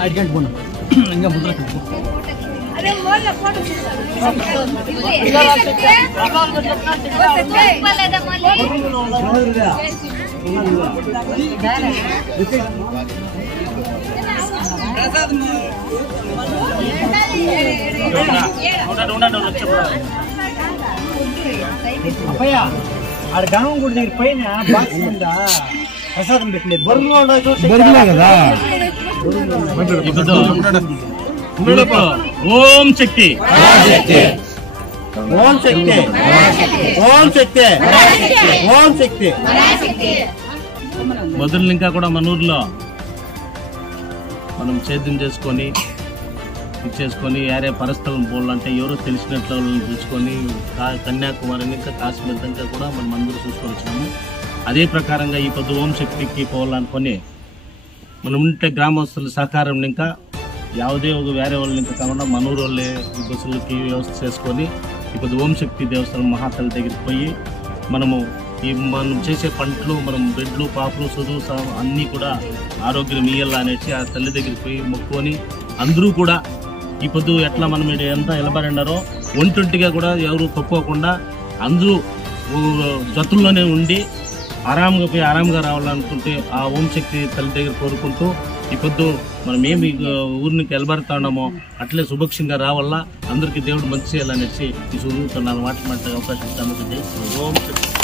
అడిగండి పోను ఇంకా ముందర అప్పయ్య ఆడ గణం గుడి దగ్గర పైన బాక్స్ ఉందా ప్రసాదం పెట్టలేదు బొరుగులే కదా ఓం శక్తి ఓం శక్తి ఓం శక్తి ఓం శక్తి. మొదలు ఇంకా కూడా మన ఊర్లో మనం సేద్యం చేసుకొని ఇచ్చేసుకొని యారే పరస్థలం పోవాలంటే ఎవరో తెలిసినట్లు వాళ్ళని చూసుకొని కన్యాకుమారి ఇంకా కాశ్మీర్ దాకా కూడా మనం అందరూ చూసుకొని వచ్చినాము. అదే ప్రకారంగా ఈ పొద్దు ఓం శక్తికి పోవాలనుకొని మనం ఉంటే గ్రామస్తుల సహకారం ఇంకా ಯಾವುದೇ ఒక వేరే వాళ్ళని ఇంకా కాకుండా మన ఊరు వాళ్ళే ఈ బస్సులకి వ్యవస్థ చేసుకొని ఇప్పుడు ఓం శక్తి దేవస్థానం మహాతల్లి దగ్గరికి పోయి మనం చేసే పంటలు మనం బెడ్లు పాపులు చదువు అన్నీ కూడా ఆరోగ్యం ఇయ్యాలా అనేసి ఆ తల్లి దగ్గరికి పోయి మొక్కుకొని అందరూ కూడా ఈ పొద్దు ఎట్లా మనం ఎంత నిలబడినారో ఒంటొంటిగా కూడా ఎవరు తక్కువకుండా అందరూ జతుల్లోనే ఉండి ఆరాంగా పోయి ఆరాంగా రావాలనుకుంటే ఆ ఓం శక్తి తల్లి దగ్గర కోరుకుంటూ ఈ పొద్దు మనం ఏమి ఊరికి నిలబడతామో అట్లే సుభక్షంగా రావాలా అందరికీ దేవుడు మంచి చేయాలనేసి ఈ చదువుతున్నాను మాట్లాడే అవకాశం ఇస్తాను. ఓం శక్తి.